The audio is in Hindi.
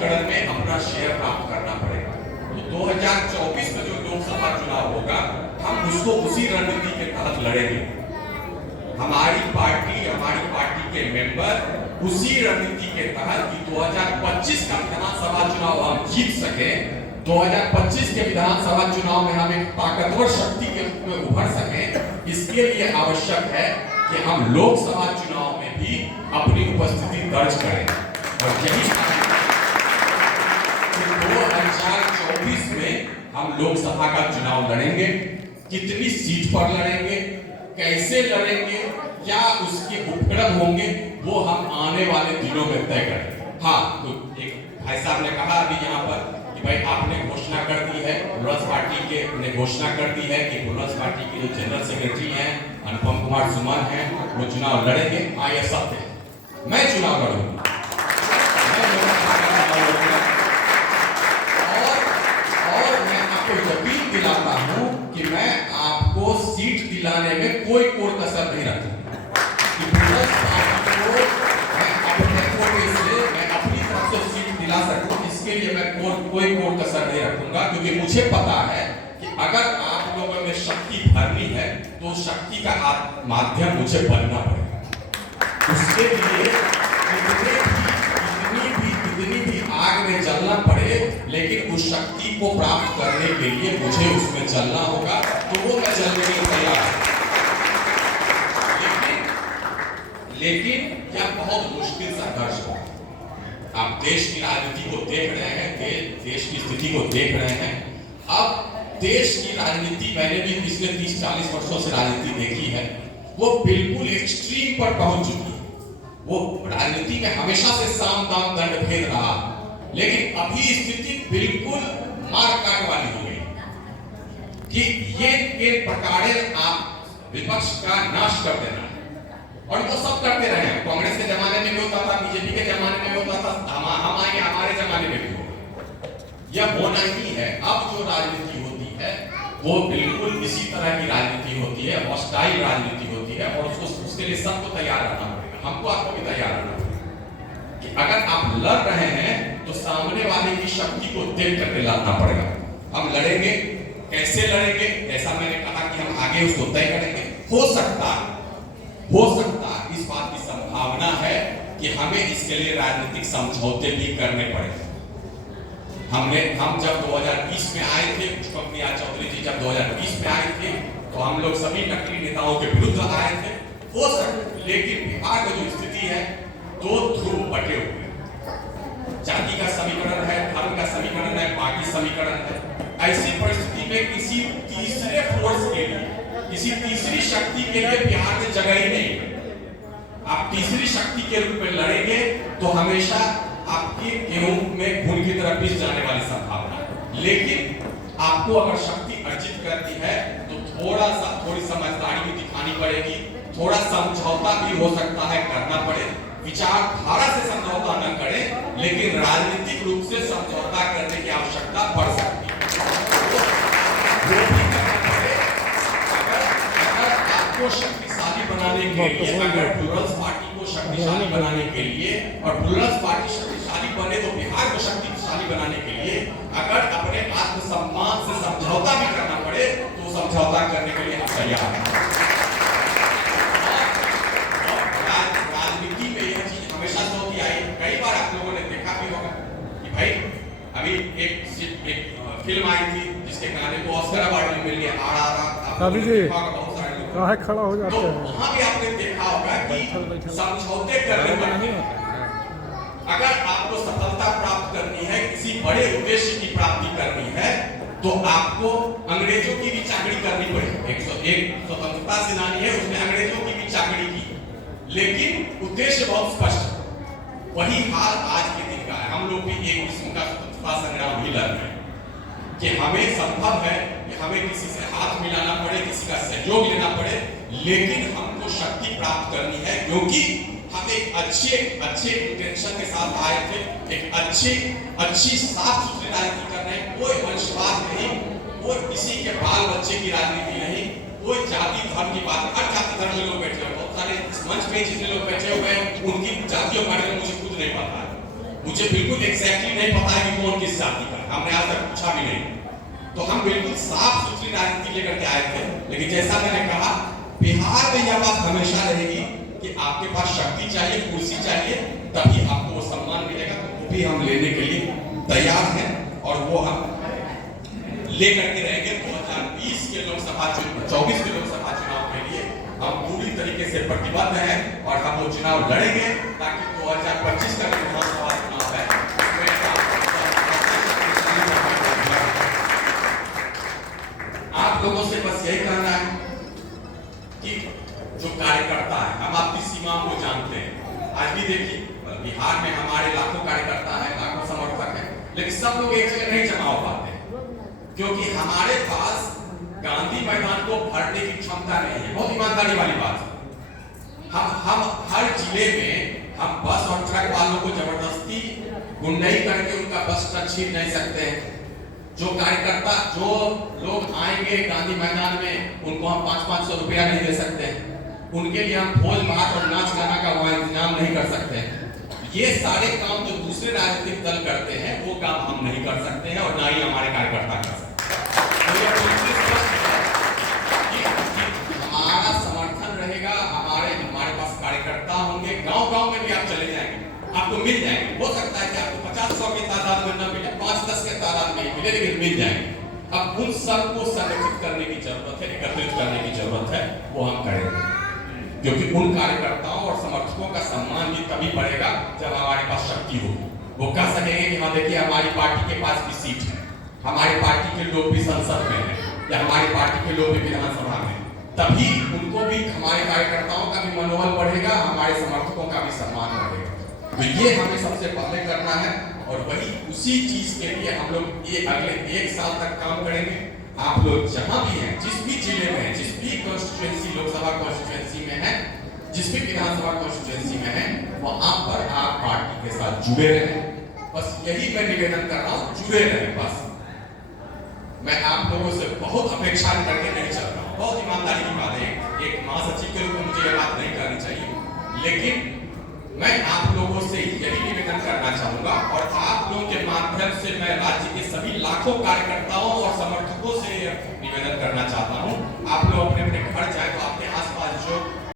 समीकरण में अपना शेयर प्राप्त करना पड़ेगा। तो 2024 में जो लोकसभा चुनाव होगा, हम उसको उसी रणनीति के तहत लड़ेंगे। हमारी पार्टी के मेंबर उसी रणनीति के तहत कि 2025 का विधानसभा चुनाव हम जीत सके, 2025 के विधानसभा चुनाव में हम एक ताकतवर शक्ति के रूप में उभर सके, इसके लिए आवश्यक है कि हम लोकसभा चुनाव में भी अपनी उपस्थिति दर्ज करें। और यही 2024 में हम लोकसभा का चुनाव लड़ेंगे। कितनी सीट पर लड़ेंगे, कैसे लड़ेंगे, क्या उसके उपक्रम होंगे, वो हम आने वाले दिनों में तय करेंगे। हाँ, तो एक भाई साहब ने कहा अभी यहाँ पर कि भाई आपने घोषणा कर दी है, प्लुरल्स पार्टी के ने घोषणा कर दी है कि प्लुरल्स पार्टी के जो जनरल सेक्रेटरी हैं अनुपम कुमार सुमन हैं, वो चुनाव लड़ेंगे। हाँ, ये सत्य है, मैं चुनाव लड़ूंगा। और मैं आपको यकीन दिलाता हूं कि मैं आपको सीट दिलाने में कोई कसर नहीं रखूंगा। मैं अपनी तरफ से सीट दिला सकूं, इसके लिए मैं कोई कसर नहीं रखूंगा, क्योंकि मुझे पता है कि अगर आप लोगों में शक्ति भरनी है तो शक्ति का माध्यम मुझे बनना पड़ेगा। उसके लिए कितनी भी आग में जलना पड़े, लेकिन उस शक्ति को प्राप्त करने के लिए मुझे उसमें चलना होगा, तो वो मैं जलने के लिए तैयार हूं। लेकिन यह बहुत मुश्किल संघर्ष है। आप देश की राजनीति को देख रहे हैं, देश की स्थिति को देख रहे हैं। अब देश की राजनीति, मैंने भी पिछले 30-40 वर्षों से राजनीति देखी है, वो बिल्कुल एक्सट्रीम पर पहुंच चुकी है। वो राजनीति में हमेशा से साम दाम दंड भेद रहा, लेकिन अभी स्थिति बिल्कुल मार काट वाली हो गई कि ये प्रकारे आप विपक्ष का नाश कर देना है। और वो सब करते रहे हैं। कांग्रेस के जमाने में भी होता था, बीजेपी के जमाने में होता था, हमारे जमाने में भी होगा। यह होना ही है। अब जो राजनीति होती है वो बिल्कुल इसी तरह की राजनीति होती है, हॉस्टाइल राजनीति होती है, और उसके लिए सबको तैयार रहना पड़ेगा। हमको आपको भी तैयार रहना पड़ेगा कि अगर आप लड़ रहे हैं तो सामने वाले की शक्ति को देख करके लड़ना पड़ेगा। हम लड़ेंगे, कैसे लड़ेंगे, जैसा मैंने कहा कि हम आगे उसको तय करेंगे। हो सकता इस बात की संभावना है कि हमें इसके लिए राजनीतिक समझौते भी करने पड़े। हम जब 2020 में आए थे, पुष्पक नियाज चौधरी जी जब 2020 में आए थे, तो हम लोग सभी नकली नेताओं के विरुद्ध आए थे। हो सकता, लेकिन बिहार में जो स्थिति है, दो ध्रुव बटे हुए, जाति का समीकरण है, धर्म का समीकरण है, पार्टी समीकरण है। ऐसी परिस्थिति में किसी तीसरे फोर्स के लिए, किसी तीसरी शक्ति के लिए बिहार में जगह ही नहीं। आप तीसरी शक्ति के रूप में लड़ेंगे तो हमेशा आपके गेहूं में खून की तरह पिस जाने वाली संभावना है। लेकिन आपको अगर शक्ति अर्जित करती है तो थोड़ी समझदारी भी दिखानी पड़ेगी, थोड़ा समझौता भी हो सकता है करना पड़े। विचारधारा से समझौता न करें, लेकिन राजनीतिक रूप से समझौता करने की आवश्यकता पड़ सकती है। आपको शक्तिशाली बनाने के लिए, अगर प्लुरल्स पार्टी को शक्तिशाली बनाने के लिए, और प्लुरल्स पार्टी शक्तिशाली बने तो बिहार को शक्तिशाली बनाने के लिए अगर अपने आत्मसम्मान से समझौता भी करना पड़े तो समझौता करने के लिए हम तैयार हैं। राजनीति में यह चीज हमेशा से होती आई। कई बार आप लोगों ने देखा भी होगा कि भाई अभी एक फिल्म आई थी जिसके गाने को ऑस्कर अवार्ड मिल गया, काहे खड़ा हो जाते हैं। वहां भी आपने देखा होगा कि समझौते करने पड़ते हैं। अगर आपको सफलता प्राप्त करनी है, किसी बड़े उद्देश्य की प्राप्ति करनी है, तो आपको अंग्रेजों की भी चाकरी करनी पड़ेगी। 101 स्वतंत्रता सेनानी है, उसने अंग्रेजों की भी चाकरी की, लेकिन उद्देश्य बहुत स्पष्ट है। वही हाल आज के दिन का है। हम लोग भी एक किस्म का स्वतंत्रता संग्राम ही लड़ रहे हैं कि हमें संभव है कि हमें किसी से हाथ मिलाना पड़े, किसी का सहयोग लेना पड़े, लेकिन हमको शक्ति प्राप्त करनी है, क्योंकि हम एक अच्छे इंटेंशन के साथ आए थे, एक अच्छी साफ सुथरी राजनीति कर रहे हैं। कोई वंशवाद नहीं, कोई किसी के बाल बच्चे की राजनीति नहीं, कोई जाति धर्म की बात। हर जाति धर्म के लोग बैठे हैं, बहुत सारे इस मंच में जितने लोग बैठे हुए हैं उनकी जातियों बारे में मुझे खुद नहीं पता है। मुझे बिल्कुल एग्जैक्टली नहीं पता है कि कौन किस जाति का, हमने आज तक पूछा भी नहीं। तो हम बिल्कुल साफ सुथरी राजनीति लेकर के आए थे। लेकिन जैसा मैंने कहा, बिहार में यह बात हमेशा रहेगी कि आपके पास शक्ति चाहिए, कुर्सी चाहिए, तभी आपको वो सम्मान मिलेगा। वो भी हम लेने के लिए तैयार हैं और वो हम लेकर के रहेंगे। 2020 के लोकसभा 24 के लोकसभा चुनाव के लिए हम पूरी तरीके से प्रतिबद्ध हैं और हम वो चुनाव लड़ेंगे ताकि 2025 का विधानसभा चुनाव है आप लोगों से बस यही कहना है कि जो कार्यकर्ता है, हम आपकी सीमाओं को जानते हैं। आज भी देखिए बिहार में हमारे लाखों कार्यकर्ता है, लाखों समर्थक है, लेकिन सब लोग एक जगह नहीं जमा हो पाते क्योंकि हमारे पास गांधी मैदान को भरने की क्षमता नहीं है। बहुत ईमानदारी वाली बात है। हम हर जिले में हम बस और ट्रक वालों को जबरदस्ती गुंडाई करके उनका बस ट्रक छीन नहीं सकते हैं। जो कार्यकर्ता, जो लोग आएंगे गांधी मैदान में, उनको हम 500-500 रुपया नहीं दे सकते हैं। उनके लिए हम भोज भात और नाच गाना का वहाँ इंतजाम नहीं कर सकते हैं। ये सारे काम जो दूसरे राजनीतिक दल करते हैं वो काम हम नहीं कर सकते हैं और ना ही हमारे कार्यकर्ता कर सकते हैं। तो हमारा समर्थन रहेगा, हमारे पास कार्यकर्ता होंगे। गांव-गांव में भी आप चले जाएंगे, आपको मिल जाएंगे। हो सकता है कि आपको 50-100 की तादाद में न मिले, 5-10 के तादाद में मिले, लेकिन मिल जाएंगे। अब उन सबको संगठित करने की जरूरत है, एकत्रित करने की जरूरत है, वो हम करेंगे। क्योंकि उन कार्यकर्ताओं और समर्थकों का सम्मान भी तभी बढ़ेगा जब हमारे पास शक्ति होगी। वो कह सकेंगे कि हाँ देखिए हमारी पार्टी के पास भी सीट है, हमारी पार्टी के लोग भी संसद में हैं या हमारी पार्टी के लोग भी विधानसभा में, तभी उनको भी, हमारे कार्यकर्ताओं का भी मनोबल बढ़ेगा, हमारे समर्थकों का भी सम्मान बढ़ेगा। तो ये हमें सबसे पहले करना है और वही उसी चीज के लिए हम लोग ये अगले 1 साल तक काम करेंगे। आप लोग जहां भी हैं, जिस भी जिले में हैं, जिस भी कॉन्स्टिट्यूएंसी, लोकसभा कॉन्स्टिट्यूएंसी में हैं, जिस भी विधानसभा कॉन्स्टिट्यूएंसी में हैं, वहां पर आप पार्टी के साथ जुड़े रहें। बस यही मैं निवेदन कर रहा हूं, जुड़े रहें। बस मैं आप लोगों से बहुत अपेक्षा करके नहीं चल रहा हूं। बहुत ईमानदारी की बात है, एक महासचिव के रूप में मुझे ये बात नहीं करनी चाहिए, लेकिन मैं आप लोगों से यही निवेदन करना चाहूंगा और आप लोगों के माध्यम से मैं राज्य के सभी लाखों कार्यकर्ताओं और समर्थकों से निवेदन करना चाहता हूं। आप लोग अपने